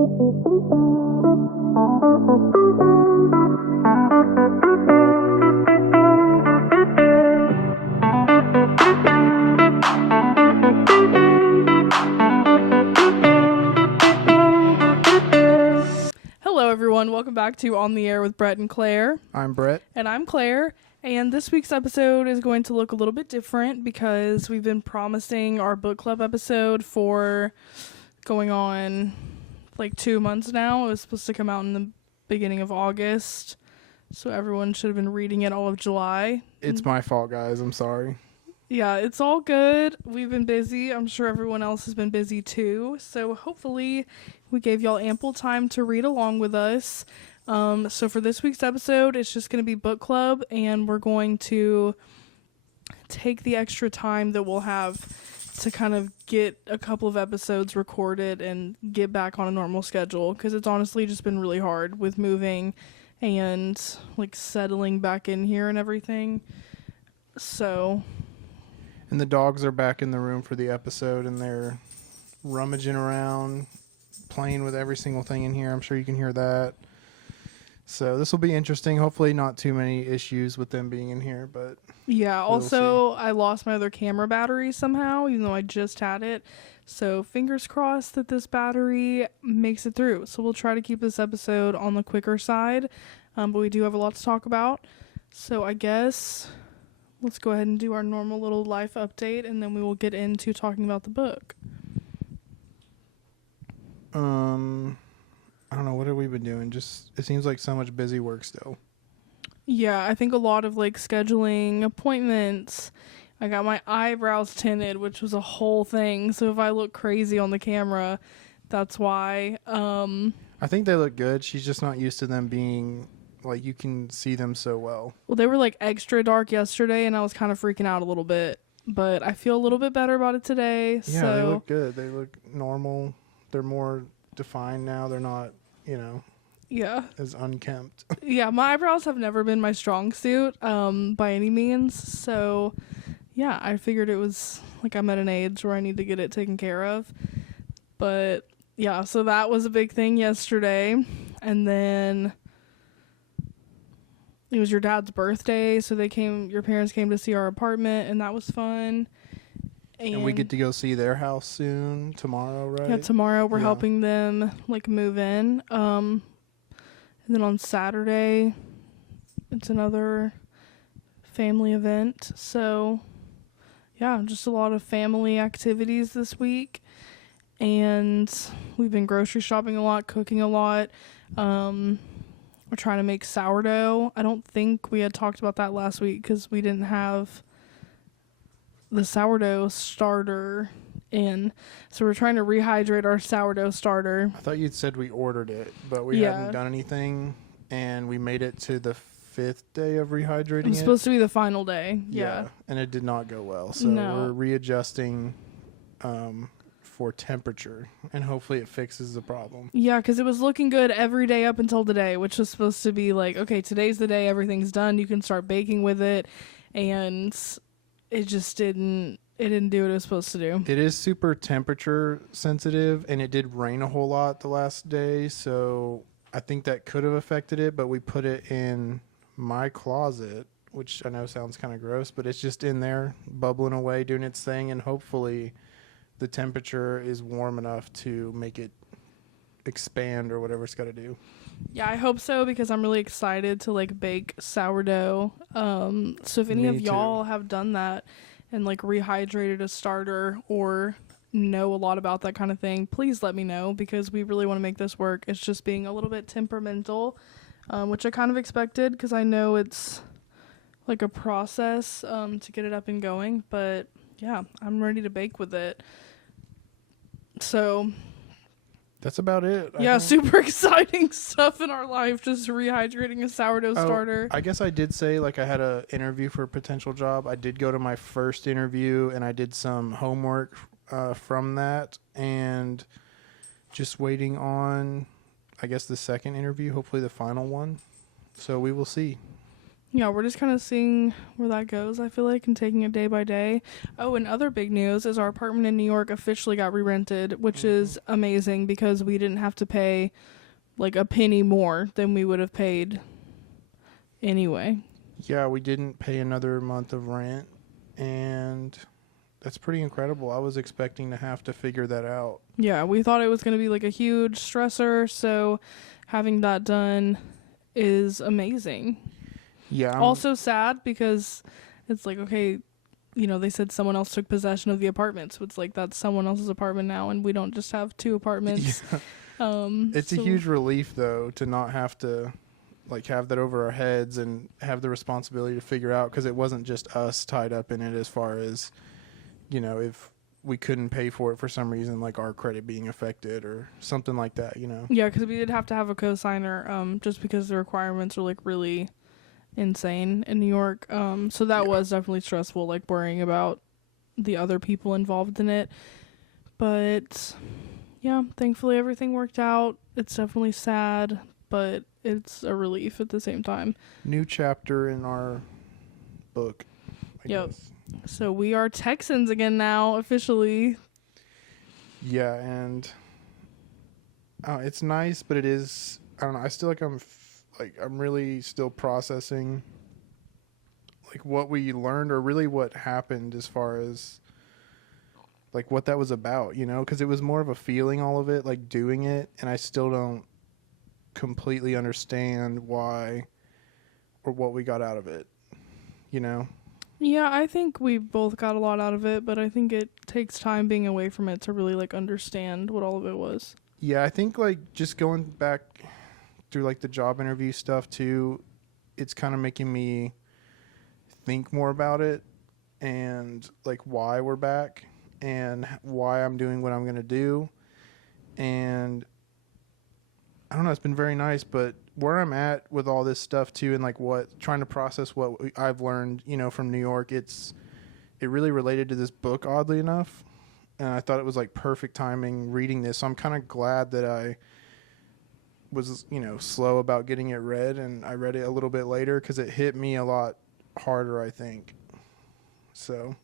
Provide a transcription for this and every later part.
Hello, everyone. Welcome back to On the Air with Brett and Claire. I'm Brett. And I'm Claire. And this week's episode is going to look a little bit different because we've been promising our book club episode for going on like 2 months now. It was supposed to come out in the beginning of August, so everyone should have been reading it all of July. It's my fault, guys. I'm sorry. Yeah, it's all good. We've been busy. I'm sure everyone else has been busy too. So hopefully we gave y'all ample time to read along with us. So for this week's episode, it's just going to be book club, and we're going to take the extra time that we'll have to kind of get a couple of episodes recorded and get back on a normal schedule, because it's honestly just been really hard with moving and like settling back in here and everything. So... And the dogs are back in the room for the episode, and they're rummaging around, playing with every single thing in here. I'm sure you can hear that. So this will be interesting. Hopefully not too many issues with them being in here, but... Yeah, also, I lost my other camera battery somehow, even though I just had it. So fingers crossed that this battery makes it through. So we'll try to keep this episode on the quicker side, but we do have a lot to talk about. So I guess... let's go ahead and do our normal little life update, and then we will get into talking about the book. I don't know. What have we been doing? Just, it seems like so much busy work still. Yeah, I think a lot of, like, scheduling appointments. I got my eyebrows tinted, which was a whole thing. So if I look crazy on the camera, that's why. I think they look good. She's just not used to them being... like, you can see them so well. Well, they were, like, extra dark yesterday, and I was kind of freaking out a little bit. But I feel a little bit better about it today. Yeah, so. They look good. They look normal. They're more defined now. They're not, Yeah. as unkempt. Yeah, my eyebrows have never been my strong suit, by any means. So, yeah, I figured it was, like, I'm at an age where I need to get it taken care of. But, yeah, so that was a big thing yesterday. And then... it was your dad's birthday, so your parents came to see our apartment, and that was fun. And we get to go see their house soon, tomorrow, right? Yeah, tomorrow we're helping them, like, move in. And then on Saturday, it's another family event. So, yeah, just a lot of family activities this week. And we've been grocery shopping a lot, cooking a lot. We're trying to make sourdough. I don't think we had talked about that last week because we didn't have the sourdough starter in. So we're trying to rehydrate our sourdough starter. I thought you'd said we ordered it, but we hadn't done anything, and we made it to the 5th day of rehydrating it. It was supposed to be the final day. Yeah. And it did not go well. So we're readjusting for temperature, and hopefully it fixes the problem. Yeah, because it was looking good every day up until today, which was supposed to be like, okay, today's the day, everything's done, you can start baking with it, and it just didn't do what it was supposed to do. It is super temperature sensitive, and it did rain a whole lot the last day, so I think that could have affected it, but we put it in my closet, which I know sounds kind of gross, but it's just in there bubbling away, doing its thing, and hopefully the temperature is warm enough to make it expand or whatever it's got to do. Yeah, I hope so, because I'm really excited to, like, bake sourdough. So if any of y'all have done that and, like, rehydrated a starter or know a lot about that kind of thing, please let me know, because we really want to make this work. It's just being a little bit temperamental, which I kind of expected, because I know it's, like, a process to get it up and going. But, yeah, I'm ready to bake with it. So that's about it. Yeah, super exciting stuff in our life, just rehydrating a sourdough starter. I guess I did say, like, I had an interview for a potential job. I did go to my first interview, and I did some homework from that, and just waiting on, I guess, the second interview, hopefully the final one. So we will see. Yeah, we're just kind of seeing where that goes, I feel like, and taking it day by day. Oh, and other big news is our apartment in New York officially got re-rented, which is amazing because we didn't have to pay like a penny more than we would have paid anyway. Yeah, we didn't pay another month of rent, and that's pretty incredible. I was expecting to have to figure that out. Yeah, we thought it was going to be like a huge stressor, so having that done is amazing. Yeah. Also sad because it's like, okay, you know, they said someone else took possession of the apartment, so it's like that's someone else's apartment now, and we don't just have two apartments. Yeah. It's a huge relief though to not have to like have that over our heads and have the responsibility to figure out, because it wasn't just us tied up in it as far as, you know, if we couldn't pay for it for some reason, like our credit being affected or something like that, you know. Yeah, because we did have to have a co-signer, just because the requirements are like really insane in New York. So that was definitely stressful, like worrying about the other people involved in it. But yeah, thankfully everything worked out. It's definitely sad, but it's a relief at the same time. New chapter in our book, I guess. So we are Texans again now, officially. Yeah, and it's nice, but it is, I don't know, I still like I'm really still processing like what we learned or really what happened as far as like what that was about, you know, because it was more of a feeling, all of it, like doing it, and I still don't completely understand why or what we got out of it, you know. Yeah, I think we both got a lot out of it, but I think it takes time being away from it to really like understand what all of it was. Yeah, I think like just going back through like the job interview stuff too, it's kind of making me think more about it and like why we're back and why I'm doing what I'm going to do. And I don't know, it's been very nice, but where I'm at with all this stuff too, and like trying to process what I've learned, you know, from New York, it really related to this book, oddly enough. And I thought it was like perfect timing reading this. So I'm kind of glad that I was, you know, slow about getting it read, and I read it a little bit later because it hit me a lot harder, I think. So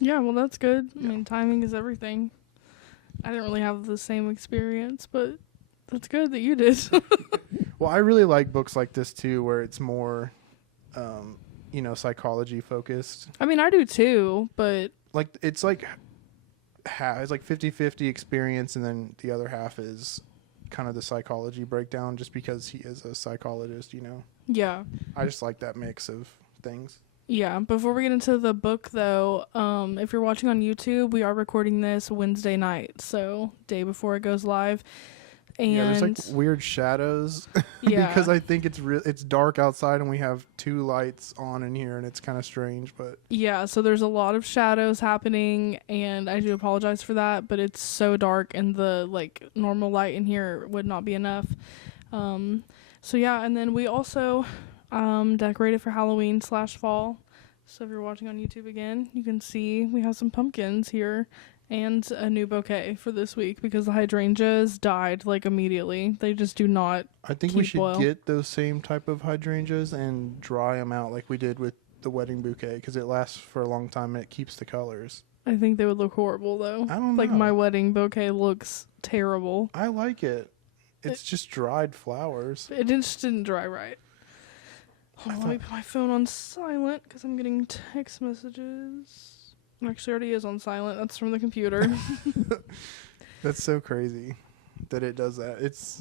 yeah, well, that's good. Yeah. I mean, timing is everything. I didn't really have the same experience, but that's good that you did. well, I really like books like this too, where it's more you know, psychology focused. I mean, I do too, but like it's like it's like 50-50 experience, and then the other half is kind of the psychology breakdown, just because he is a psychologist, you know. yeah. I just like that mix of things. Yeah, before we get into the book though, if you're watching on YouTube, we are recording this Wednesday night, so day before it goes live. And yeah, there's like weird shadows yeah. because I think it's dark outside and we have two lights on in here, and it's kind of strange, but yeah, so there's a lot of shadows happening, and I do apologize for that, but it's so dark and the like normal light in here would not be enough. So yeah, and then we also decorated for Halloween/fall. So if you're watching on YouTube again, you can see we have some pumpkins here and a new bouquet for this week because the hydrangeas died like immediately. They just do not. I think we should boil. get those same type of hydrangeas and dry them out like we did with the wedding bouquet, because it lasts for a long time and it keeps the colors. I think they would look horrible though. I don't know. Like my wedding bouquet looks terrible. I like it. It's just dried flowers. It just didn't dry right. Hold on, let me put my phone on silent because I'm getting text messages. Actually, already is on silent. That's from the computer. That's so crazy that it does that.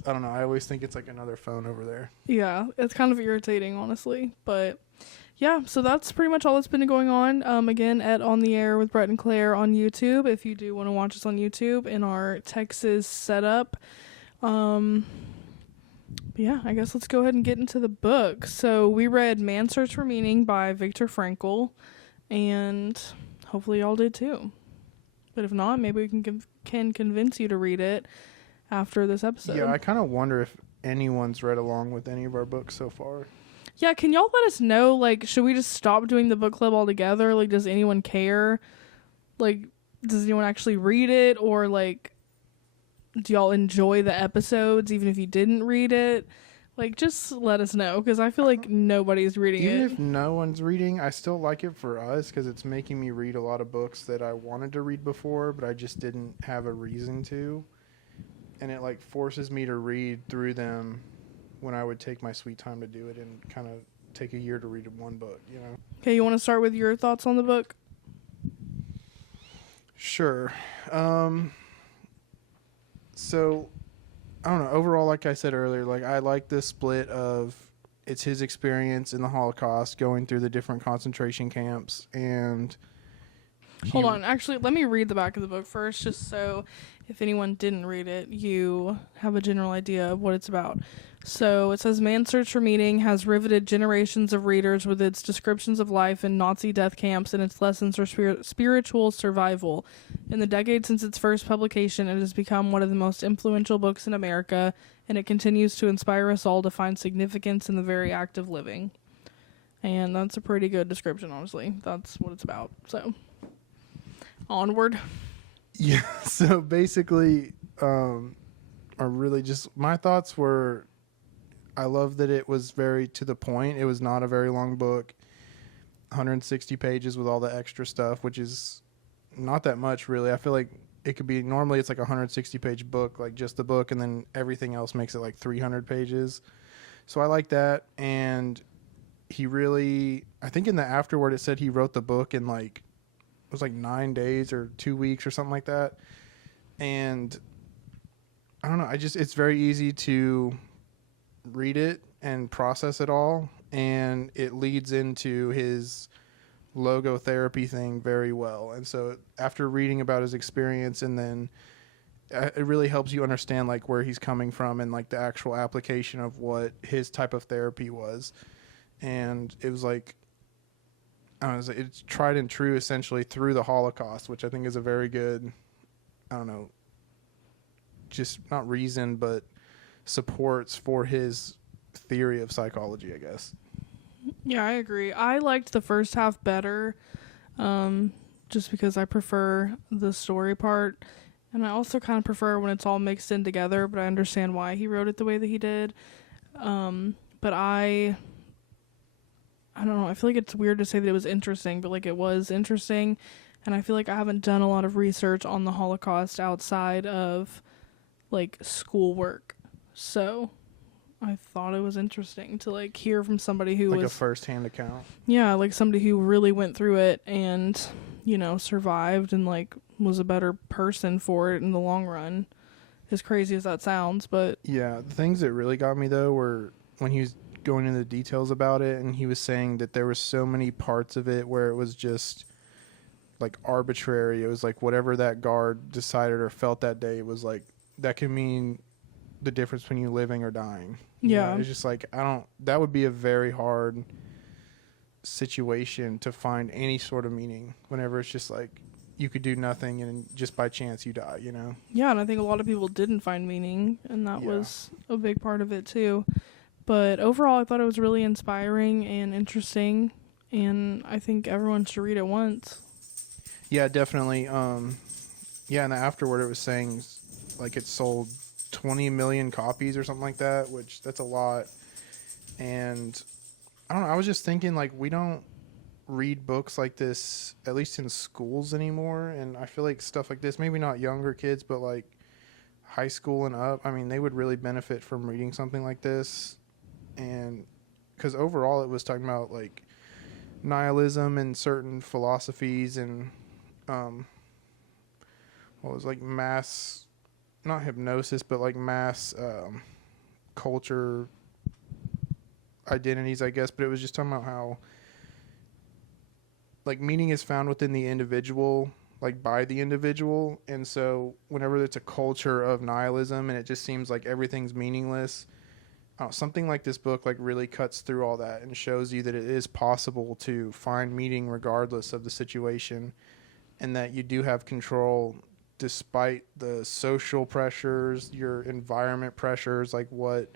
I don't know. I always think it's like another phone over there. Yeah, it's kind of irritating, honestly. But yeah, so that's pretty much all that's been going on. Again, at On the Air with Brett and Claire on YouTube. If you do want to watch us on YouTube in our Texas setup. But yeah, I guess let's go ahead and get into the book. So we read Man's Search for Meaning by Viktor Frankl, and hopefully y'all did too. But if not, maybe we can convince you to read it after this episode. Yeah, I kind of wonder if anyone's read along with any of our books so far. Yeah, can y'all let us know, like, should we just stop doing the book club altogether? Like, does anyone care? Like, does anyone actually read it? Or, like, do y'all enjoy the episodes even if you didn't read it? Like, just let us know, because I feel like nobody's reading Even it. if no one's reading, I still like it for us because it's making me read a lot of books that I wanted to read before, but I just didn't have a reason to. And it like forces me to read through them when I would take my sweet time to do it and kind of take a year to read one book, you know? Okay, you want to start with your thoughts on the book? Sure. So I don't know. Overall, like I said earlier, like I like this split of it's his experience in the Holocaust, going through the different concentration camps, and Hold on. Actually, let me read the back of the book first, just so if anyone didn't read it, you have a general idea of what it's about. So it says, Man's Search for Meaning has riveted generations of readers with its descriptions of life in Nazi death camps and its lessons for spiritual survival. In the decade since its first publication, it has become one of the most influential books in America, and it continues to inspire us all to find significance in the very act of living. And that's a pretty good description, honestly. That's what it's about. So, onward. Yeah. So basically, are really just my thoughts were, I love that it was very to the point. It was not a very long book, 160 pages with all the extra stuff, which is not that much really. I feel like it could be normally it's like a 160 page book, like just the book, and then everything else makes it like 300 pages. So I like that. And he really, I think in the afterword it said he wrote the book in like, it was like 9 days or 2 weeks or something like that. And I don't know, it's very easy to read it and process it all, and it leads into his logotherapy thing very well. And so after reading about his experience, and then it really helps you understand like where he's coming from and like the actual application of what his type of therapy was. And it was like, I don't know, it's tried and true essentially through the Holocaust, which I think is a very good, I don't know, just not reason, but supports for his theory of psychology, I guess. Yeah, I agree. I liked the first half better, just because I prefer the story part. And I also kind of prefer when it's all mixed in together, but I understand why he wrote it the way that he did. But I don't know. I feel like it's weird to say that it was interesting, but like it was interesting. And I feel like I haven't done a lot of research on the Holocaust outside of like schoolwork. So I thought it was interesting to like hear from somebody who like was a first-hand account. Yeah, like somebody who really went through it and, you know, survived and like was a better person for it in the long run. As crazy as that sounds, but Yeah, the things that really got me though were when he was going into the details about it, and he was saying that there were so many parts of it where it was just like arbitrary. It was like whatever that guard decided or felt that day was like that can mean the difference between you living or dying. You yeah. know, it's just like that would be a very hard situation to find any sort of meaning whenever it's just like you could do nothing and just by chance you die, you know? Yeah, and I think a lot of people didn't find meaning, and that was a big part of it too. But overall, I thought it was really inspiring and interesting, and I think everyone should read it once. Yeah, definitely. Yeah, and afterward it was saying like it sold 20 million copies or something like that, which that's a lot. And I don't know, I was just thinking like we don't read books like this at least in schools anymore, and I feel like stuff like this, maybe not younger kids, but like high school and up, I mean they would really benefit from reading something like this. And because overall it was talking about like nihilism and certain philosophies and what was like mass, not hypnosis, but like mass culture identities, I guess. But it was just talking about how like meaning is found within the individual, like by the individual. And so whenever it's a culture of nihilism and it just seems like everything's meaningless, something like this book like really cuts through all that and shows you that it is possible to find meaning regardless of the situation, and that you do have control despite the social pressures, your environment pressures, like what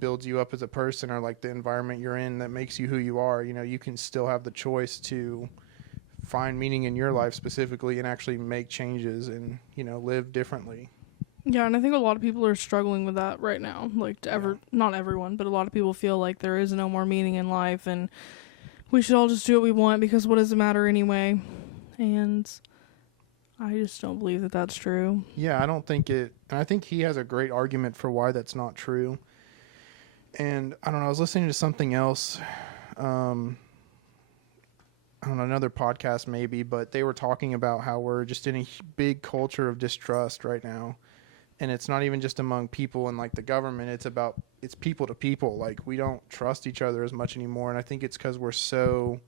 builds you up as a person or like the environment you're in that makes you who you are. You know, you can still have the choice to find meaning in your life specifically and actually make changes and, you know, live differently. Yeah, and I think a lot of people are struggling with that right now. Like, not everyone, but a lot of people feel like there is no more meaning in life, and we should all just do what we want because what does it matter anyway? And I just don't believe that that's true. Yeah, I don't think it. And I think he has a great argument for why that's not true. And I don't know, I was listening to something else. I don't know, another podcast maybe, but they were talking about how we're just in a big culture of distrust right now. And it's not even just among people and like the government, it's people to people. Like we don't trust each other as much anymore. And I think it's because we're so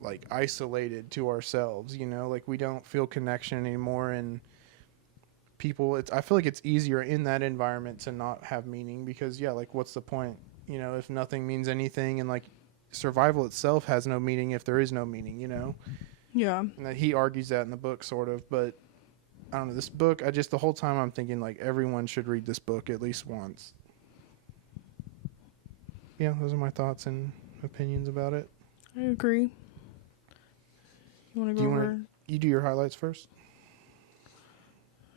like isolated to ourselves, you know, like we don't feel connection anymore. And people, I feel like it's easier in that environment to not have meaning because yeah, like what's the point, you know, if nothing means anything, and like survival itself has no meaning if there is no meaning, you know. Yeah. And that he argues that in the book sort of, but I don't know, this book, the whole time I'm thinking like everyone should read this book at least once. Yeah, those are my thoughts and opinions about it. I agree. You want to go over? You do your highlights first?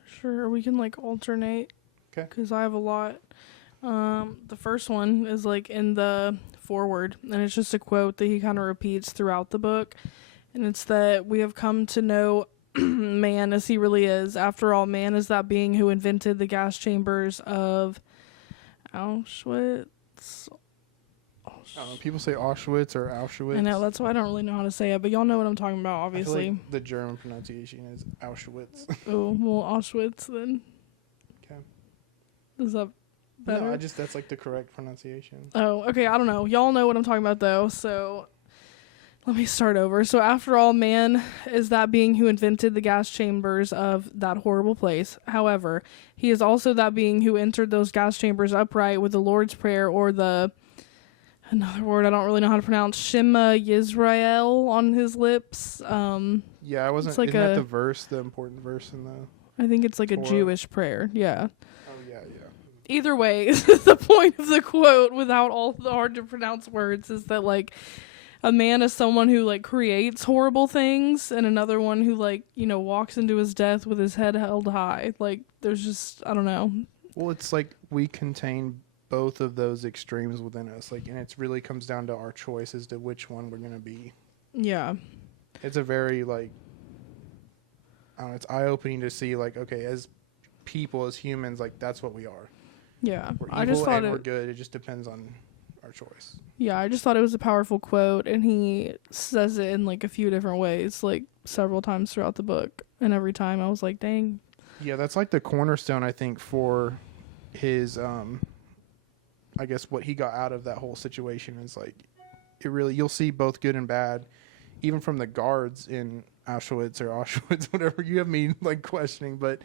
Sure, or we can like alternate. Okay. Because I have a lot. The first one is like in the foreword, and it's just a quote that he kind of repeats throughout the book, and it's that we have come to know man as he really is. After all, man is that being who invented the gas chambers of Auschwitz. I don't know, people say Auschwitz or Auschwitz. I know, that's why I don't really know how to say it, but y'all know what I'm talking about, obviously. I feel like the German pronunciation is Auschwitz. Oh, well, Auschwitz then. Okay. Is that better? No, that's like the correct pronunciation. Oh, okay, I don't know. Y'all know what I'm talking about, though, so let me start over. So after all, man is that being who invented the gas chambers of that horrible place. However, he is also that being who entered those gas chambers upright with the Lord's Prayer, or another word I don't really know how to pronounce, Shema Yisrael, on his lips. Yeah, I wasn't. Like isn't that the verse, the important verse in the? I think it's like Torah? A Jewish prayer. Yeah. Oh yeah. Either way, the point of the quote, without all the hard to pronounce words, is that like a man is someone who like creates horrible things, and another one who like, you know, walks into his death with his head held high. Like there's just, I don't know. Well, it's like we contain both of those extremes within us, like, and it really comes down to our choice as to which one we're gonna be. Yeah. It's a very like, I don't know, it's eye-opening to see like, okay, as people, as humans, like that's what we are. Yeah. We're evil and we're good. It just depends on our choice. Yeah, I just thought it was a powerful quote, and he says it in like a few different ways, like several times throughout the book, and every time I was like, dang. Yeah, that's like the cornerstone, I think, for his I guess what he got out of that whole situation is like, it really, you'll see both good and bad, even from the guards in Auschwitz, whatever. You have me like questioning, but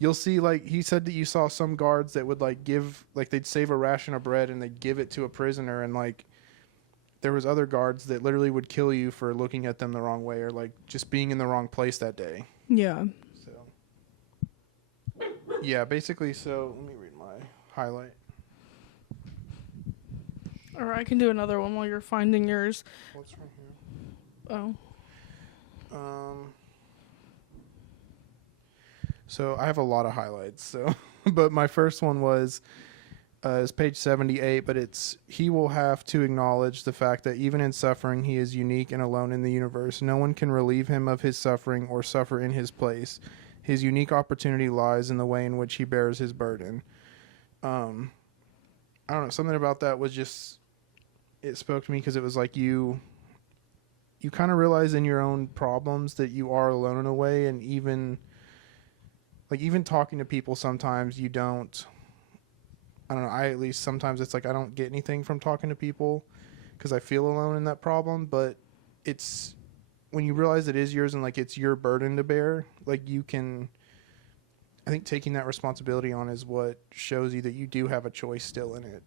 you'll see, like he said that you saw some guards that would like give, like they'd save a ration of bread and they'd give it to a prisoner, and like there was other guards that literally would kill you for looking at them the wrong way, or like just being in the wrong place that day. Yeah. So yeah, basically, so let me read my highlight. Or I can do another one while you're finding yours. What's right here? Oh. So I have a lot of highlights. So, but my first one was is page 78. But it's, he will have to acknowledge the fact that even in suffering, he is unique and alone in the universe. No one can relieve him of his suffering or suffer in his place. His unique opportunity lies in the way in which he bears his burden. I don't know. Something about that was just, it spoke to me because it was like you kind of realize in your own problems that you are alone in a way, and even talking to people sometimes you don't, I don't know, I at least sometimes it's like I don't get anything from talking to people because I feel alone in that problem, but it's when you realize it is yours and like it's your burden to bear, like you can, I think taking that responsibility on is what shows you that you do have a choice still in it.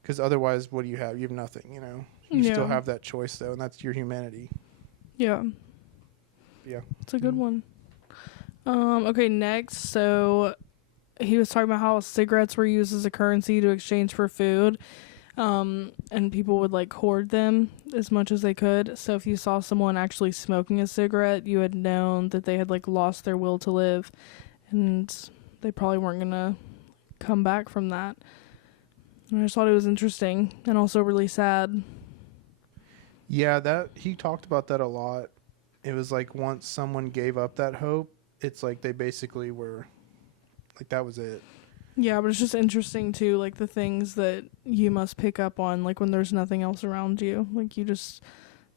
Because otherwise, what do you have? You have nothing, you know? You still have that choice, though, and that's your humanity. Yeah. Yeah. It's a good one. Okay, next. So he was talking about how cigarettes were used as a currency to exchange for food. And people would, like, hoard them as much as they could. So if you saw someone actually smoking a cigarette, you had known that they had, like, lost their will to live. And they probably weren't going to come back from that. And I just thought it was interesting and also really sad. Yeah, that he talked about that a lot. It was like once someone gave up that hope, it's like they basically were like that was it. Yeah, but it's just interesting too, like the things that you must pick up on, like when there's nothing else around you. Like you just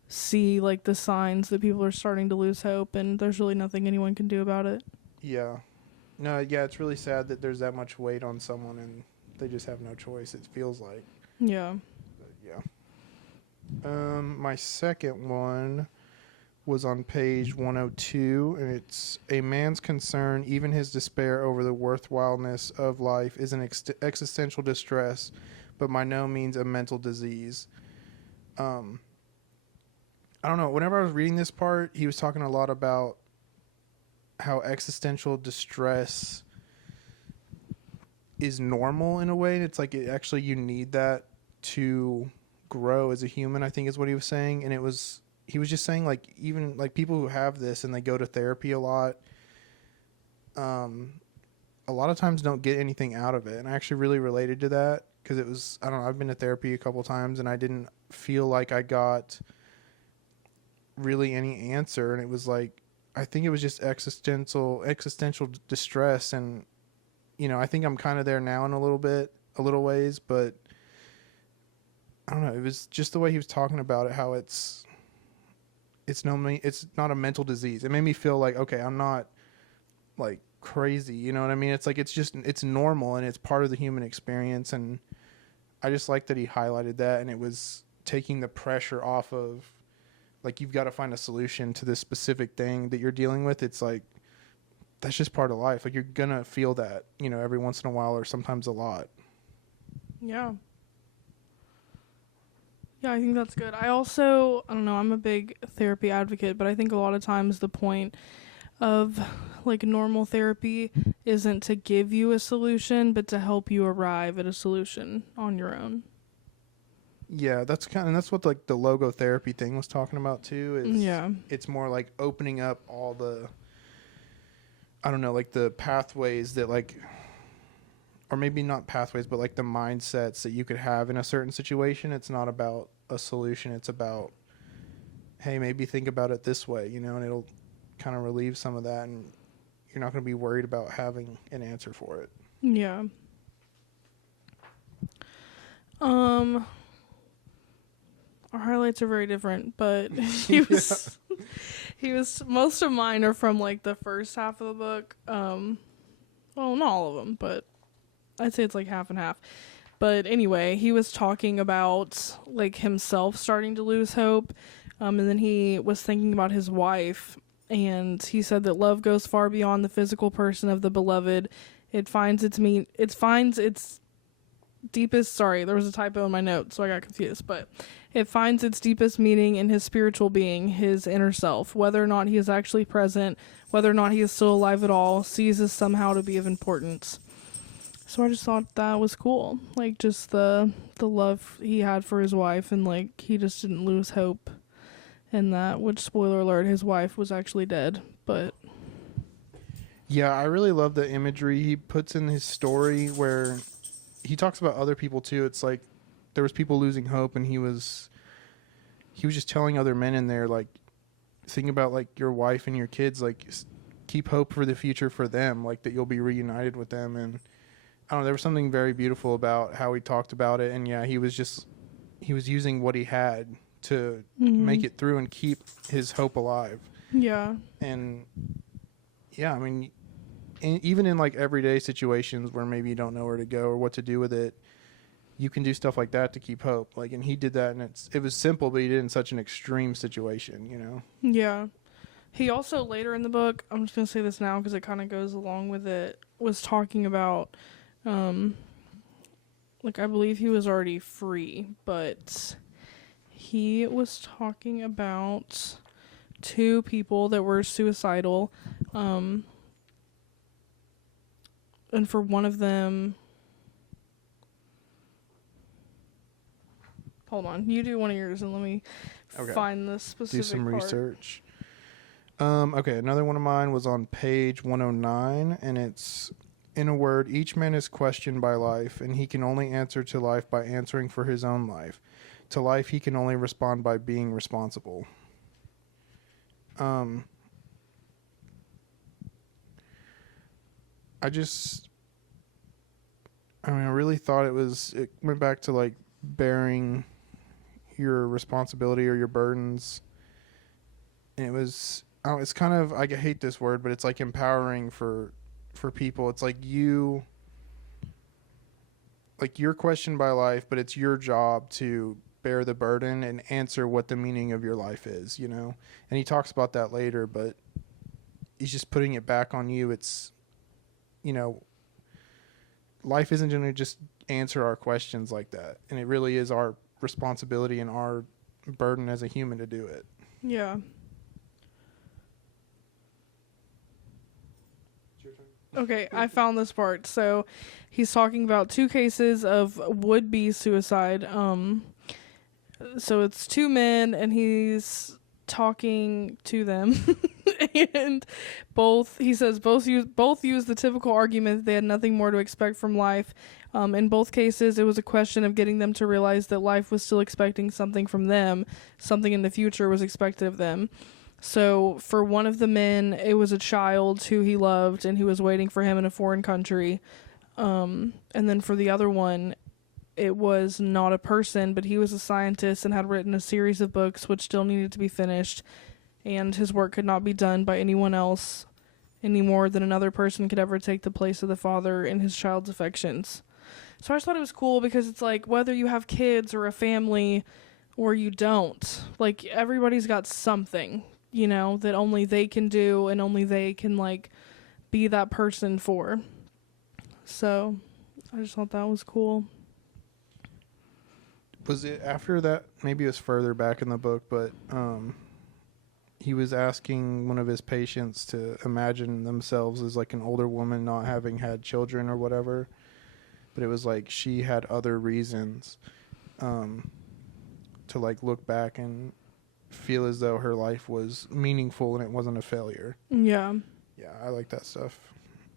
see like the signs that people are starting to lose hope and there's really nothing anyone can do about it. Yeah. No, yeah, it's really sad that there's that much weight on someone and they just have no choice, it feels like. Yeah. But yeah. My second one was on page 102, and it's a man's concern, even his despair over the worthwhileness of life is an existential distress, but by no means a mental disease. I don't know. Whenever I was reading this part, he was talking a lot about how existential distress is normal in a way. It's like actually you need that to grow as a human, I think is what he was saying. And he was just saying like even like people who have this and they go to therapy a lot of times don't get anything out of it. And I actually really related to that because it was, I don't know, I've been to therapy a couple times and I didn't feel like I got really any answer. And it was like, I think it was just existential distress. And, you know, I think I'm kind of there now in a little ways, but I don't know. It was just the way he was talking about it, how it's not a mental disease. It made me feel like, okay, I'm not like crazy. You know what I mean? It's like, it's normal and it's part of the human experience. And I just like that he highlighted that, and it was taking the pressure off of like, you've got to find a solution to this specific thing that you're dealing with. It's like, that's just part of life. Like you're going to feel that, you know, every once in a while or sometimes a lot. Yeah. Yeah, I think that's good. I don't know, I'm a big therapy advocate, but I think a lot of times the point of like normal therapy isn't to give you a solution, but to help you arrive at a solution on your own. Yeah, that's what like the logotherapy thing was talking about too. It's more like opening up all the, I don't know, like the pathways that like, or maybe not pathways, but like the mindsets that you could have in a certain situation. It's not about a solution. It's about, hey, maybe think about it this way, you know, and it'll kind of relieve some of that. And you're not going to be worried about having an answer for it. Yeah. Our highlights are very different, but he was, most of mine are from like the first half of the book. Well, not all of them, but I'd say it's like half and half. But anyway, he was talking about like himself starting to lose hope. And then he was thinking about his wife, and he said that love goes far beyond the physical person of the beloved. It finds its deepest, sorry, there was a typo in my notes, so I got confused, but it finds its deepest meaning in his spiritual being, his inner self. Whether or not he is actually present, whether or not he is still alive at all, ceases somehow to be of importance. So I just thought that was cool. Like, just the love he had for his wife, and, like, he just didn't lose hope in that, which, spoiler alert, his wife was actually dead, but... Yeah, I really love the imagery he puts in his story where he talks about other people, too. It's like, there was people losing hope, and he was just telling other men in there, like, think about, like, your wife and your kids, like, keep hope for the future for them, like, that you'll be reunited with them, and... I don't know, there was something very beautiful about how he talked about it. And yeah, he was using what he had to make it through and keep his hope alive. Yeah. And yeah, I mean, even in like everyday situations where maybe you don't know where to go or what to do with it, you can do stuff like that to keep hope. Like, and he did that, and it was simple, but he did it in such an extreme situation, you know? Yeah. He also later in the book, I'm just going to say this now because it kind of goes along with it, was talking about, like, I believe he was already free, but he was talking about 2 people that were suicidal, and for one of them, hold on, you do one of yours and let me find the specific do some part. Research. Okay, another one of mine was on page 109, and it's In a word, each man is questioned by life, and he can only answer to life by answering for his own life. To life, he can only respond by being responsible. I mean, I really thought it went back to like bearing your responsibility or your burdens. And it was, it's kind of, I hate this word, but it's like empowering for people. It's like you're questioned by life, but it's your job to bear the burden and answer what the meaning of your life is, you know? And he talks about that later, but he's just putting it back on you. It's, you know, life isn't going to just answer our questions like that. And it really is our responsibility and our burden as a human to do it. Yeah. Okay, I found this part. So he's talking about 2 cases of would-be suicide. So it's 2 men, and he's talking to them. And he says both use the typical argument that they had nothing more to expect from life. In both cases, it was a question of getting them to realize that life was still expecting something from them. Something in the future was expected of them. So for one of the men, it was a child who he loved and who was waiting for him in a foreign country. And then for the other one, it was not a person, but he was a scientist and had written a series of books which still needed to be finished. And his work could not be done by anyone else any more than another person could ever take the place of the father in his child's affections. So I just thought it was cool because it's like whether you have kids or a family or you don't, like everybody's got something, you know, that only they can do and only they can like be that person for. So I just thought that was cool. Was it after that? Maybe it was further back in the book, but he was asking one of his patients to imagine themselves as like an older woman not having had children or whatever. But it was like she had other reasons to like look back and feel as though her life was meaningful and it wasn't a failure. Yeah. Yeah, I like that stuff.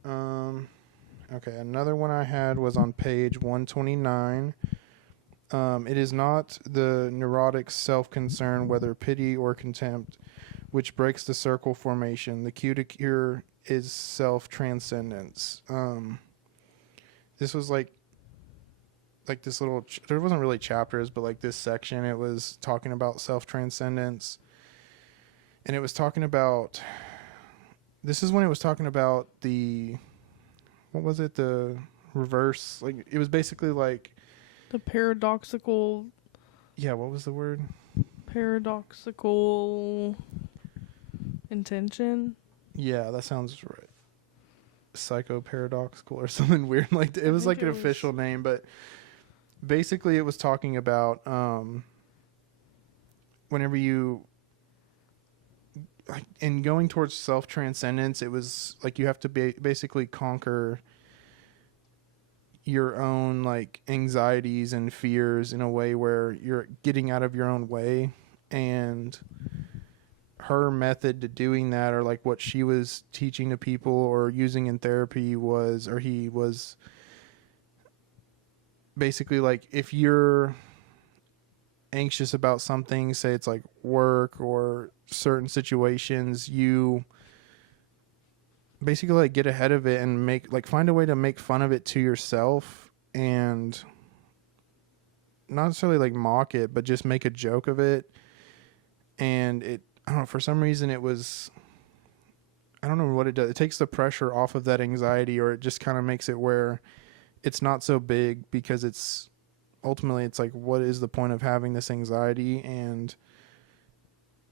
Okay, another one I had was on page 129. It is not the neurotic self-concern, whether pity or contempt, which breaks the circle formation. The cue to cure is self-transcendence. This was like this little, there wasn't really chapters, but like this section, it was talking about self-transcendence. And it was talking about, this is when it was talking about the, what was it? The reverse, like it was basically like, The paradoxical. yeah, what was the word? Paradoxical intention. Yeah, that sounds right. Psychoparadoxical or something weird like that. It was like an official name, but basically it was talking about whenever you like in going towards self-transcendence, it was like you have to basically conquer your own like anxieties and fears in a way where you're getting out of your own way. And her method to doing that, or like what she was teaching to people or using in therapy was, or he was basically like, if you're anxious about something, say it's like work or certain situations, you basically like get ahead of it and find a way to make fun of it to yourself and not necessarily like mock it, but just make a joke of it. And it, I don't know, for some reason it was, I don't know what it does. It takes the pressure off of that anxiety, or it just kind of makes it where it's not so big, because it's ultimately, it's like, what is the point of having this anxiety? And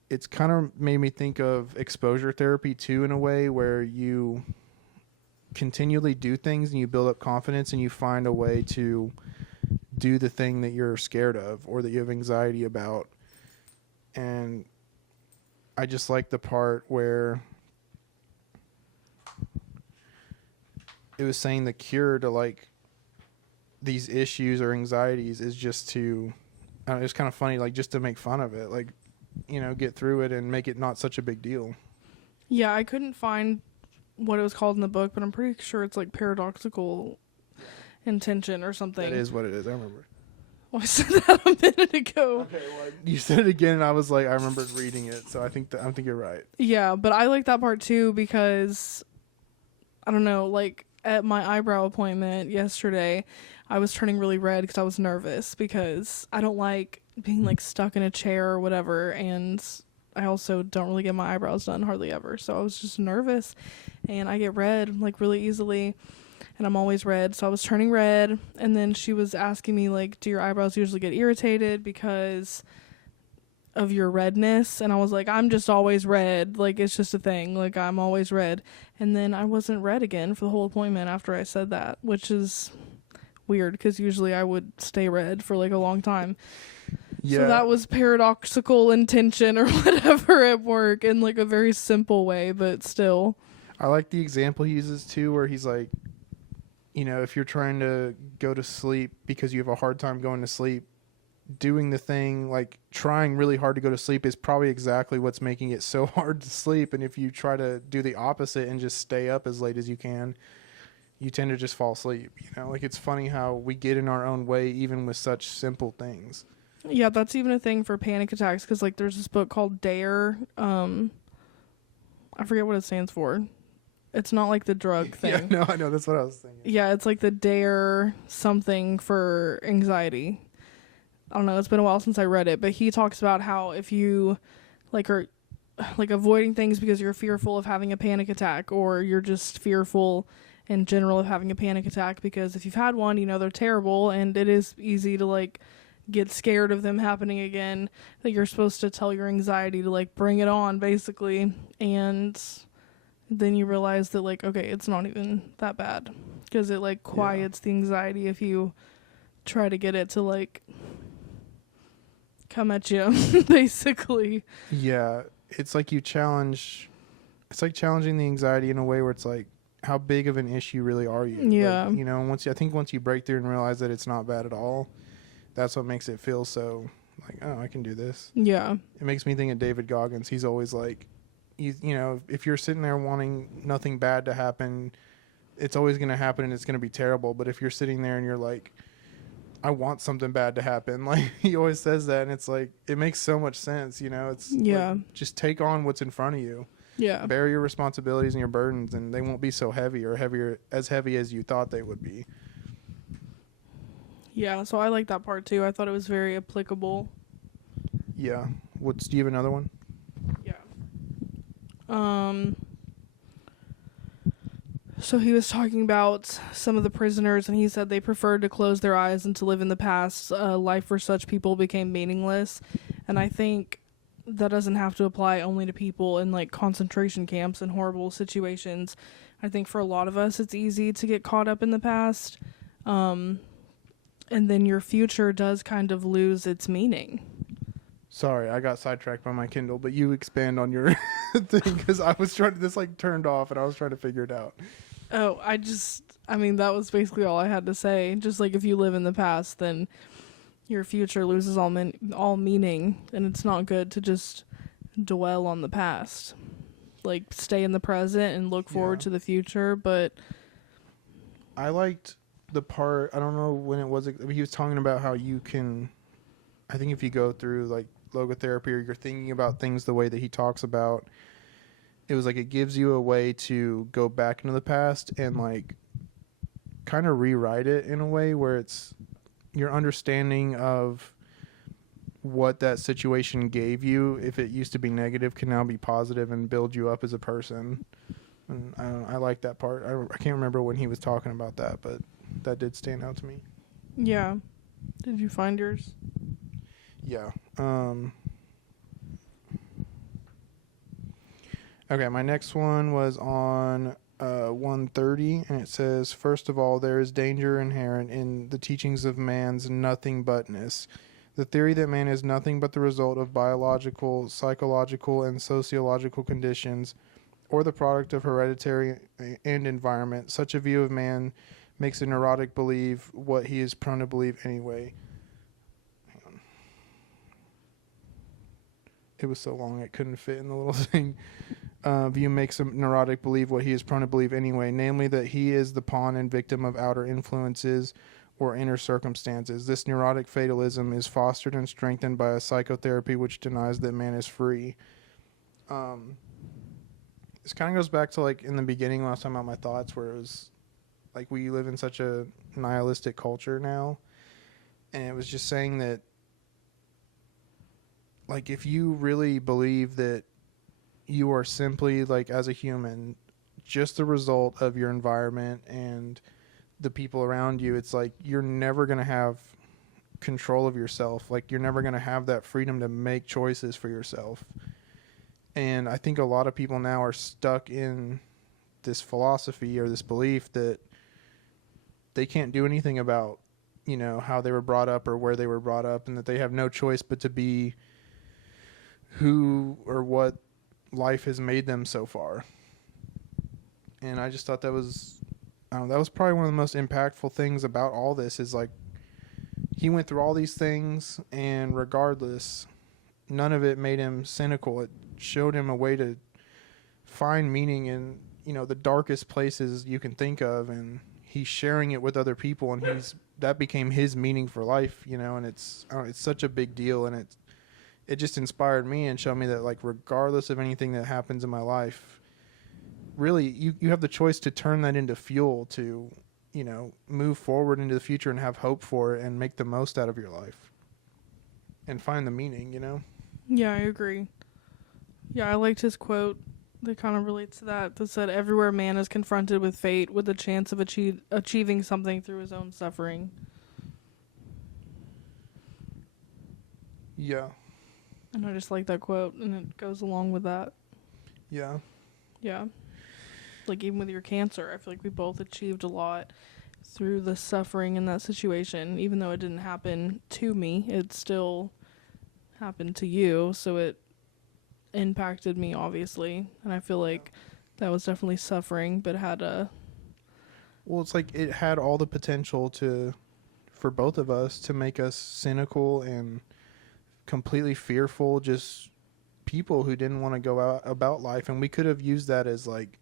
it's kind of made me think of exposure therapy too, in a way where you continually do things and you build up confidence and you find a way to do the thing that you're scared of or that you have anxiety about. And I just like the part where it was saying the cure to like these issues or anxieties is just to, it's kind of funny, like just to make fun of it, like, you know, get through it and make it not such a big deal. Yeah, I couldn't find what it was called in the book, but I'm pretty sure it's like paradoxical intention or something. That is what it is. I remember. Well, I said that a minute ago. Okay, well, you said it again, and I was like, I remembered reading it, so I think you're right. Yeah, but I like that part too because I don't know, like at my eyebrow appointment yesterday, I was turning really red because I was nervous because I don't like being like stuck in a chair or whatever, and I also don't really get my eyebrows done hardly ever. So I was just nervous, and I get red like really easily, and I'm always red. So I was turning red, and then she was asking me like, do your eyebrows usually get irritated because of your redness? And I was like, I'm just always red, like it's just a thing, like I'm always red. And then I wasn't red again for the whole appointment after I said that, which is weird because usually I would stay red for like a long time. Yeah. So that was paradoxical intention or whatever at work in like a very simple way, but still. I like the example he uses too, where he's like, you know, if you're trying to go to sleep because you have a hard time going to sleep, doing the thing, like trying really hard to go to sleep is probably exactly what's making it so hard to sleep. And if you try to do the opposite and just stay up as late as you can, you tend to just fall asleep. You know, like it's funny how we get in our own way even with such simple things. Yeah, that's even a thing for panic attacks because like there's this book called Dare. I forget what it stands for. It's not like the drug thing. Yeah, no, I know. That's what I was thinking. Yeah, it's like the Dare something for anxiety. I don't know. It's been a while since I read it, but he talks about how if you like are like avoiding things because you're fearful of having a panic attack, or you're just fearful in general of having a panic attack because if you've had one, you know they're terrible and it is easy to like get scared of them happening again, that you're supposed to tell your anxiety to like bring it on basically, and then you realize that like, okay, it's not even that bad because it like quiets the anxiety if you try to get it to like come at you basically. Yeah, it's like it's like challenging the anxiety in a way where it's like, how big of an issue really are you? Yeah. Like, you know, once you break through and realize that it's not bad at all, that's what makes it feel so like, oh, I can do this. Yeah. It makes me think of David Goggins. He's always like, you know, if you're sitting there wanting nothing bad to happen, it's always going to happen and it's going to be terrible. But if you're sitting there and you're like, I want something bad to happen, like he always says that, and it's like, it makes so much sense, you know. It's like, just take on what's in front of you. Yeah. Bear your responsibilities and your burdens, and they won't be so heavy or as heavy as you thought they would be. Yeah, so I like that part too. I thought it was very applicable. Yeah. Do you have another one? Yeah. So he was talking about some of the prisoners, and he said they preferred to close their eyes and to live in the past. Life for such people became meaningless. And I think that doesn't have to apply only to people in like concentration camps and horrible situations. I think for a lot of us, it's easy to get caught up in the past. And then your future does kind of lose its meaning. Sorry, I got sidetracked by my Kindle, but you expand on your thing because I was this like turned off and I was trying to figure it out. Oh, I mean, that was basically all I had to say. Just like if you live in the past, then your future loses all meaning, and it's not good to just dwell on the past. Like, stay in the present and look forward to the future, but I liked the part, I don't know when it was, he was talking about how you can, I think if you go through like logotherapy or you're thinking about things the way that he talks about, it was like it gives you a way to go back into the past and like kind of rewrite it in a way where it's your understanding of what that situation gave you, if it used to be negative, can now be positive and build you up as a person. And I like that part. I can't remember when he was talking about that, but that did stand out to me. yeah. Did you find yours? Yeah. Okay, my next one was on 130, and it says, first of all, there is danger inherent in the teachings of man's nothing butness. The theory that man is nothing but the result of biological, psychological, and sociological conditions, or the product of hereditary and environment. Such a view of man makes a neurotic believe what he is prone to believe anyway. Hang on. It was so long it couldn't fit in the little thing. view makes a neurotic believe what he is prone to believe anyway, namely that he is the pawn and victim of outer influences or inner circumstances. This neurotic fatalism is fostered and strengthened by a psychotherapy which denies that man is free. This kind of goes back to like in the beginning when I was talking about my thoughts, where it was like we live in such a nihilistic culture now, and it was just saying that like if you really believe that you are simply like as a human just the result of your environment and the people around you, it's like you're never going to have control of yourself. Like you're never going to have that freedom to make choices for yourself. And I think a lot of people now are stuck in this philosophy or this belief that they can't do anything about, you know, how they were brought up or where they were brought up, and that they have no choice but to be who or what life has made them so far. And I just thought that was probably one of the most impactful things about all this is like he went through all these things, and regardless, none of it made him cynical. It showed him a way to find meaning in, you know, the darkest places you can think of, and he's sharing it with other people, and that became his meaning for life, you know. And it's such a big deal, and it just inspired me and showed me that like regardless of anything that happens in my life, really you have the choice to turn that into fuel to, you know, move forward into the future and have hope for it and make the most out of your life and find the meaning, you know. Yeah, I agree. Yeah, I liked his quote that kind of relates to that said, everywhere man is confronted with fate with the chance of achieving something through his own suffering. Yeah. And I just like that quote, and it goes along with that. Yeah. Yeah. Like, even with your cancer, I feel like we both achieved a lot through the suffering in that situation. Even though it didn't happen to me, it still happened to you, so it impacted me, obviously. And I feel like that was definitely suffering, but had a... Well, it's like it had all the potential for both of us to make us cynical and completely fearful, just people who didn't want to go out about life. And we could have used that as like,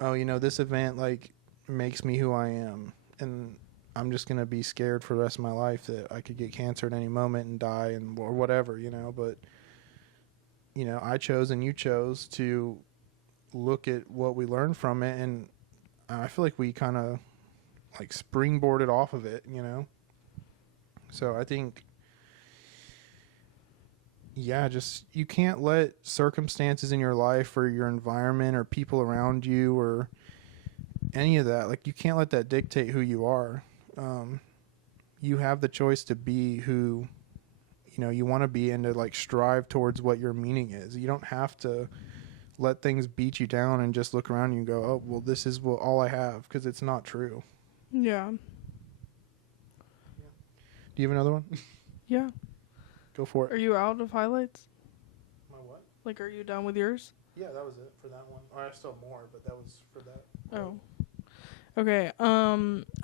oh, you know, this event like makes me who I am, and I'm just going to be scared for the rest of my life that I could get cancer at any moment and die or whatever, you know. But, you know, I chose and you chose to look at what we learned from it, and I feel like we kind of like springboarded off of it, you know. So I think, yeah, just you can't let circumstances in your life or your environment or people around you or any of that, like you can't let that dictate who you are. You have the choice to be who, you know, you want to be, and to like strive towards what your meaning is. You don't have to let things beat you down and just look around you and go, oh, well, this is all I have, because it's not true. Yeah. Do you have another one? Yeah. Go for it. Are you out of highlights? My what? Like, are you done with yours? Yeah, that was it for that one. I have still more, but that was for that. Oh. Okay.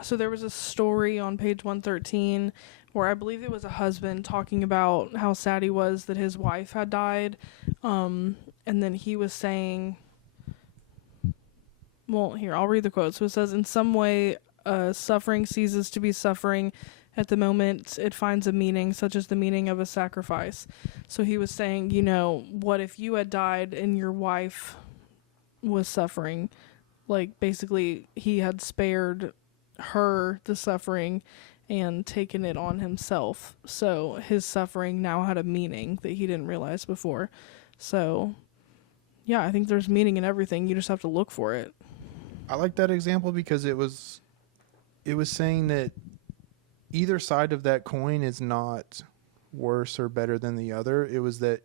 So there was a story on page 113 where I believe it was a husband talking about how sad he was that his wife had died. And then he was saying, well, here, I'll read the quote. So it says, in some way, suffering ceases to be suffering at the moment it finds a meaning, such as the meaning of a sacrifice. So he was saying, you know, what if you had died and your wife was suffering? Like, basically, he had spared her the suffering and taken it on himself. So his suffering now had a meaning that he didn't realize before. So, yeah, I think there's meaning in everything. You just have to look for it. I like that example because it was saying that either side of that coin is not worse or better than the other. It was that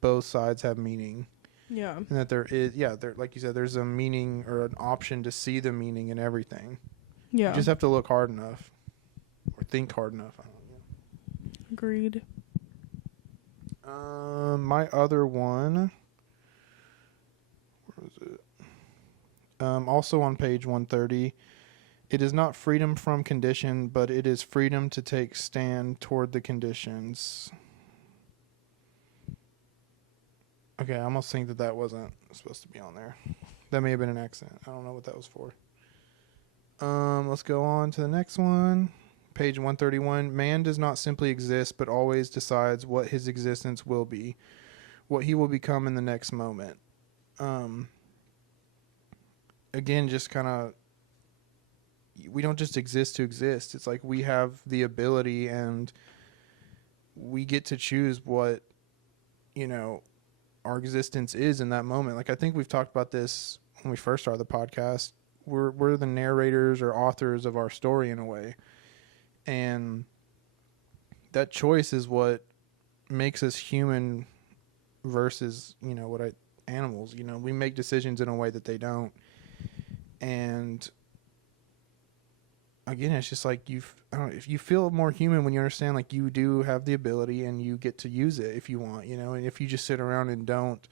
both sides have meaning. Yeah. And that there is, there, like you said, there's a meaning or an option to see the meaning in everything. Yeah. You just have to look hard enough or think hard enough. I don't know. Agreed. My other one, where was it? Also on page 130, it is not freedom from condition, but it is freedom to take stand toward the conditions. Okay, I almost think that wasn't supposed to be on there. That may have been an accident. I don't know what that was for. Let's go on to the next one. Page 131. Man does not simply exist, but always decides what his existence will be, what he will become in the next moment. Again, just kind of, we don't just exist to exist. It's like we have the ability and we get to choose what, our existence is in that moment. Like, I think we've talked about this when we first started the podcast. We're the narrators or authors of our story in a way. And that choice is what makes us human versus, animals. We make decisions in a way that they don't. And again, it's just like if you feel more human when you understand like you do have the ability and you get to use it if you want, and if you just sit around and don't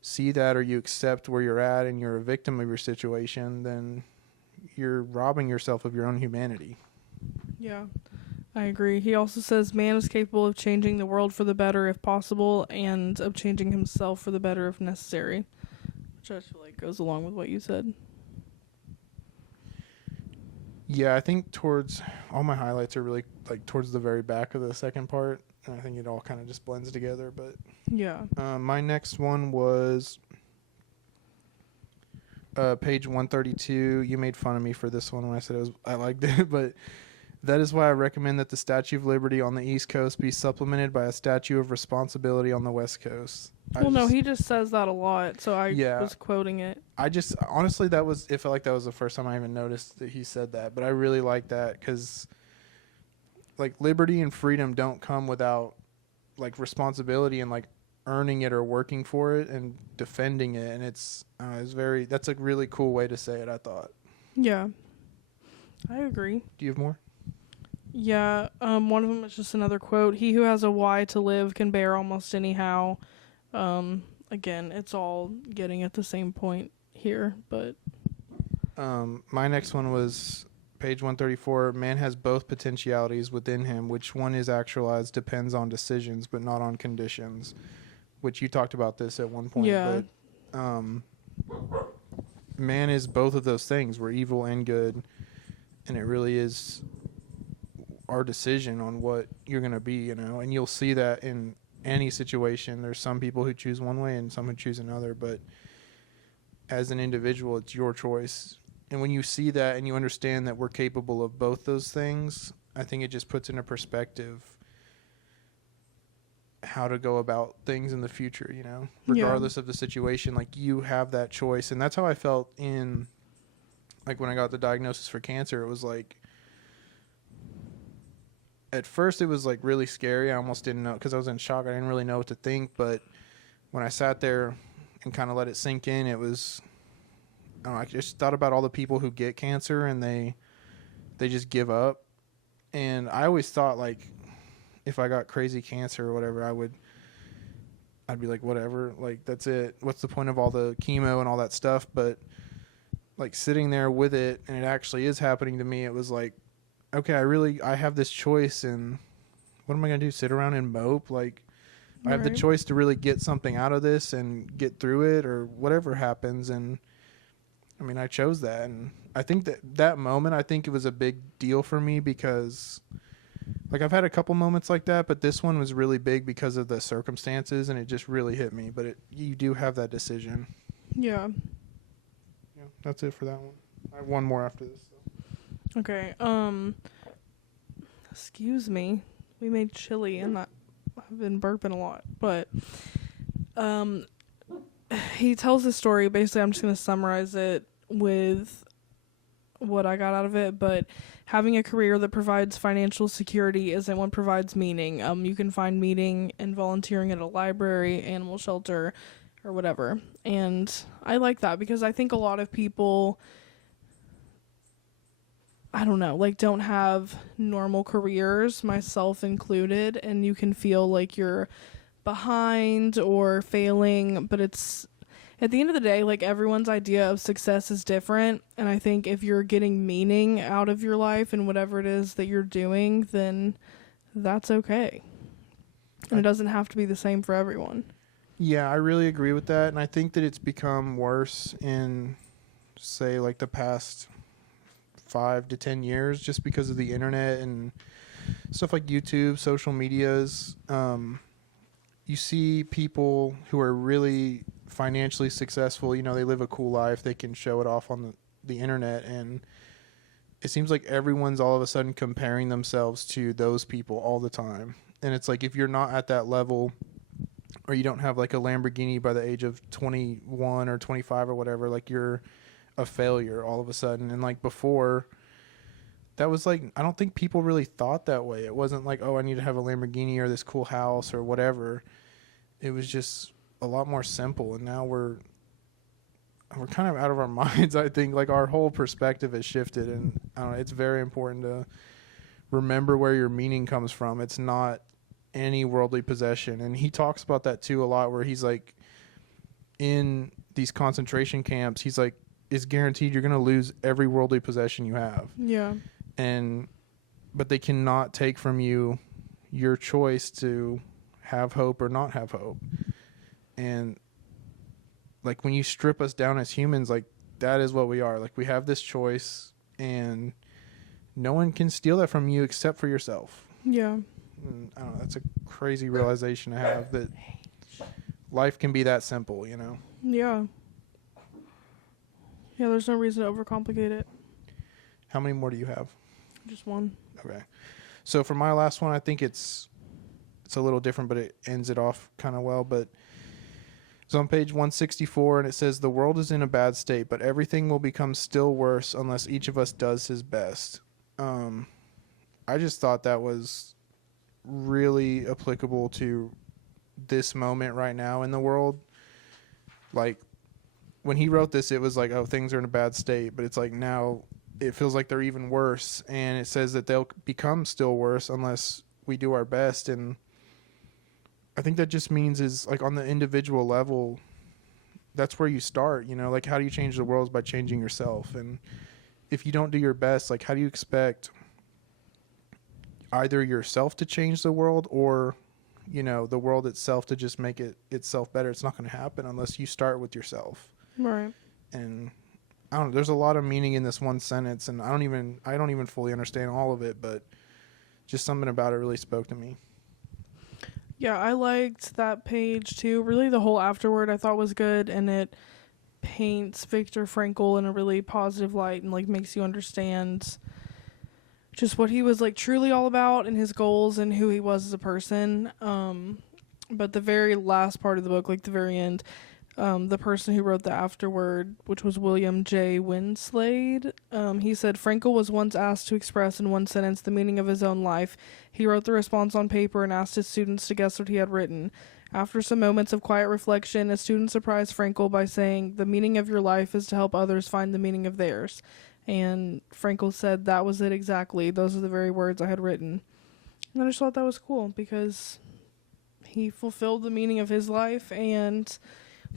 see that, or you accept where you're at and you're a victim of your situation, then you're robbing yourself of your own humanity. Yeah, I agree. He also says man is capable of changing the world for the better if possible and of changing himself for the better if necessary, which I feel like goes along with what you said. Yeah, I think towards all my highlights are really like towards the very back of the second part, and I think it all kind of just blends together. But yeah, my next one was page 132. You made fun of me for this one when I said I liked it, but that is why I recommend that the Statue of Liberty on the East Coast be supplemented by a Statue of Responsibility on the West Coast. No, he just says that a lot, so I was quoting it. I just, honestly, it felt like that was the first time I even noticed that he said that, but I really like that because, like, liberty and freedom don't come without, like, responsibility and, like, earning it or working for it and defending it, and that's a really cool way to say it, I thought. Yeah, I agree. Do you have more? Yeah, one of them is just another quote. He who has a why to live can bear almost anyhow. Again, it's all getting at the same point here, but my next one was page 134. Man has both potentialities within him. Which one is actualized depends on decisions, but not on conditions. Which you talked about this at one point. Yeah. But man is both of those things. We're evil and good, and it really is our decision on what you're going to be, and you'll see that in any situation. There's some people who choose one way and some who choose another, but as an individual, it's your choice. And when you see that and you understand that we're capable of both those things, I think it just puts into perspective how to go about things in the future, regardless of the situation. Like, you have that choice. And that's how I felt in, like, when I got the diagnosis for cancer. It was like, at first it was like really scary. I almost didn't know, because I was in shock. I didn't really know what to think. But when I sat there and kind of let it sink in, it was, I don't know, I just thought about all the people who get cancer and they just give up. And I always thought, like, if I got crazy cancer or whatever, I'd be like, whatever, like, that's it. What's the point of all the chemo and all that stuff? But like, sitting there with it and it actually is happening to me, it was like, okay, I have this choice, and what am I going to do? Sit around and mope? Like, I have the choice to really get something out of this and get through it, or whatever happens. And I mean, I chose that. And I think that moment, I think it was a big deal for me because, like, I've had a couple moments like that, but this one was really big because of the circumstances, and it just really hit me. But you do have that decision. Yeah. Yeah, that's it for that one. I have one more after this. Okay, excuse me. We made chili and I've been burping a lot, but he tells his story. Basically, I'm just going to summarize it with what I got out of it, but having a career that provides financial security isn't what provides meaning. You can find meaning in volunteering at a library, animal shelter, or whatever. And I like that because I think a lot of people, I don't know, like, don't have normal careers, myself included, and you can feel like you're behind or failing, but it's, at the end of the day, like, everyone's idea of success is different, and I think if you're getting meaning out of your life and whatever it is that you're doing, then that's okay. And it doesn't have to be the same for everyone. Yeah, I really agree with that, and I think that it's become worse in, say, like the past 5 to 10 years, just because of the internet and stuff like YouTube, social medias. You see people who are really financially successful. You know, they live a cool life. They can show it off on the internet, and it seems like everyone's all of a sudden comparing themselves to those people all the time. And it's like, if you're not at that level, or you don't have like a Lamborghini by the age of 21 or 25 or whatever, like you're a failure all of a sudden. And like before, that was like, I don't think people really thought that way. It wasn't like, oh, I need to have a Lamborghini or this cool house or whatever. It was just a lot more simple. And now we're kind of out of our minds. I think like our whole perspective has shifted, and I don't know, it's very important to remember where your meaning comes from. It's not any worldly possession. And he talks about that too a lot, where he's like, in these concentration camps, he's like, it's guaranteed you're going to lose every worldly possession you have. Yeah. But they cannot take from you your choice to have hope or not have hope. And like, when you strip us down as humans, like, that is what we are. Like, we have this choice, and no one can steal that from you except for yourself. Yeah. And I don't know, that's a crazy realization to have, that life can be that simple, you know? Yeah. Yeah, there's no reason to overcomplicate it. How many more do you have? Just one. Okay. So for my last one, I think it's a little different, but it ends it off kind of well. But it's on page 164, and it says, "The world is in a bad state, but everything will become still worse unless each of us does his best." I just thought that was really applicable to this moment right now in the world. Like, when he wrote this, it was like, oh, things are in a bad state, but it's like now it feels like they're even worse, and it says that they'll become still worse unless we do our best. And I think that just means, is like, on the individual level, that's where you start, you know? Like, how do you change the world? Is by changing yourself. And if you don't do your best, like, how do you expect either yourself to change the world, or, you know, the world itself to just make it itself better? It's not going to happen unless you start with yourself. Right. And I don't know, there's a lot of meaning in this one sentence, and I don't even fully understand all of it, but just something about it really spoke to me. Yeah, I liked that page too. Really, the whole afterword I thought was good, and it paints Viktor Frankl in a really positive light, and like makes you understand just what he was like truly all about, and his goals, and who he was as a person. But the very last part of the book, like the very end, the person who wrote the afterword, which was William J. Winslade, he said, "Frankl was once asked to express in one sentence the meaning of his own life. He wrote the response on paper and asked his students to guess what he had written. After some moments of quiet reflection, a student surprised Frankl by saying, 'The meaning of your life is to help others find the meaning of theirs.' And Frankl said, 'That was it exactly. Those are the very words I had written.'" And I just thought that was cool, because he fulfilled the meaning of his life, and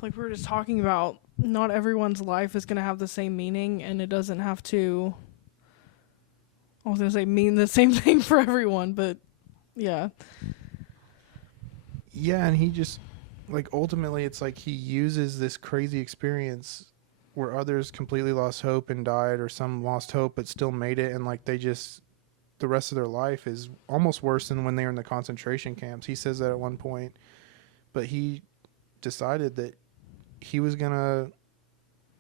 like we were just talking about, not everyone's life is going to have the same meaning, and it doesn't have to, I was going to say, mean the same thing for everyone, but yeah. Yeah, and he just, like, ultimately, it's like he uses this crazy experience where others completely lost hope and died, or some lost hope but still made it, and like they just, the rest of their life is almost worse than when they were in the concentration camps. He says that at one point, but he decided that he was gonna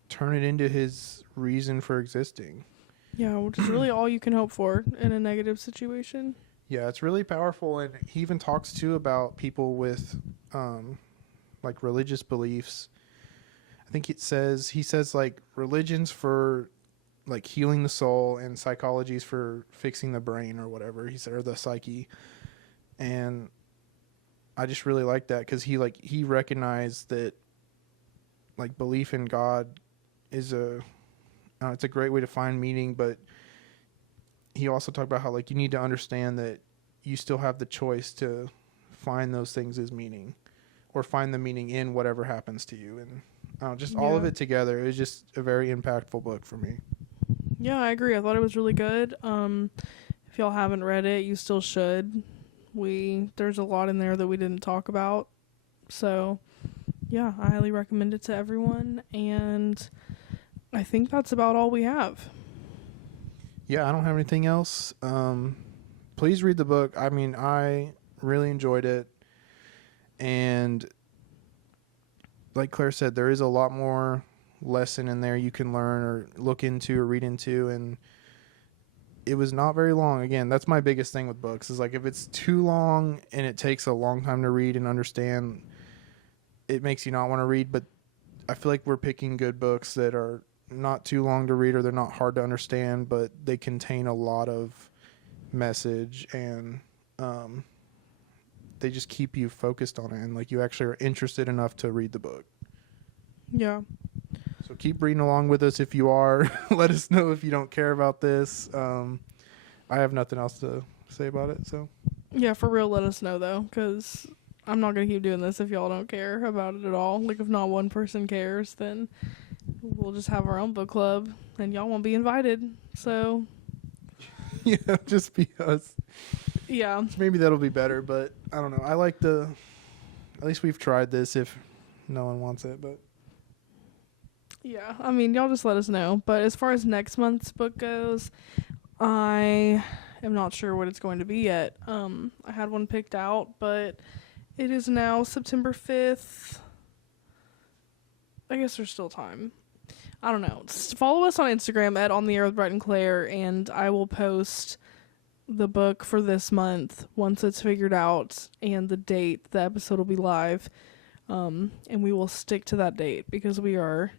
turn it into his reason for existing. Yeah, which is really all you can hope for in a negative situation. Yeah, it's really powerful. And he even talks too about people with like religious beliefs. I think he says like, religion's for like healing the soul, and psychology's for fixing the brain, or whatever he said, or the psyche. And I just really like that, because he recognized that like belief in God is it's a great way to find meaning, but he also talked about how like you need to understand that you still have the choice to find those things as meaning, or find the meaning in whatever happens to you. And just all of it together, it was just a very impactful book for me. Yeah, I agree. I thought it was really good. If y'all haven't read it, you still should. There's a lot in there that we didn't talk about, so yeah, I highly recommend it to everyone. And I think that's about all we have. Yeah, I don't have anything else. Please read the book. I mean, I really enjoyed it. And like Claire said, there is a lot more lesson in there you can learn or look into or read into. And it was not very long. Again, that's my biggest thing with books is like if it's too long and it takes a long time to read and understand, it makes you not want to read. But I feel like we're picking good books that are not too long to read or they're not hard to understand, but they contain a lot of message and they just keep you focused on it and like you actually are interested enough to read the book. Yeah. So keep reading along with us if you are. Let us know if you don't care about this. I have nothing else to say about it. So Yeah, for real, let us know, though, because I'm not going to keep doing this if y'all don't care about it at all. Like, if not one person cares, then we'll just have our own book club, and y'all won't be invited. So, yeah, just be us. yeah. Maybe that'll be better, but I don't know. I like at least we've tried this if no one wants it, but Yeah, I mean, y'all just let us know. But as far as next month's book goes, I am not sure what it's going to be yet. I had one picked out, but it is now September 5th. I guess there's still time. I don't know. Follow us on Instagram at On the Air with Brett and Claire, and I will post the book for this month once it's figured out and the date the episode will be live. And we will stick to that date because we are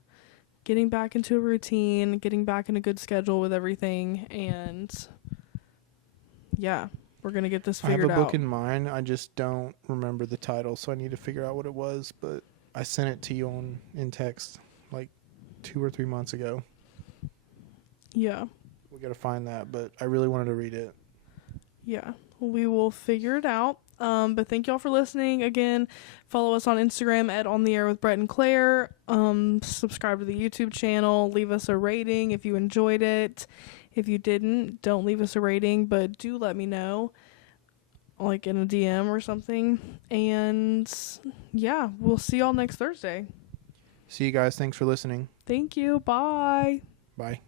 getting back into a routine, getting back in a good schedule with everything, and yeah, we're gonna get this I have figured a out. book in mind. I just don't remember the title, so I need to figure out what it was. But I sent it to you in text like 2 or 3 months ago. Yeah. We got to find that, but I really wanted to read it. Yeah, we will figure it out. But thank y'all for listening. Again, follow us on Instagram at On the Air with Brett and Claire. Subscribe to the YouTube channel. Leave us a rating if you enjoyed it. If you didn't, don't leave us a rating, but do let me know, like in a DM or something. And yeah, we'll see y'all next Thursday. See you guys. Thanks for listening. Thank you. Bye. Bye.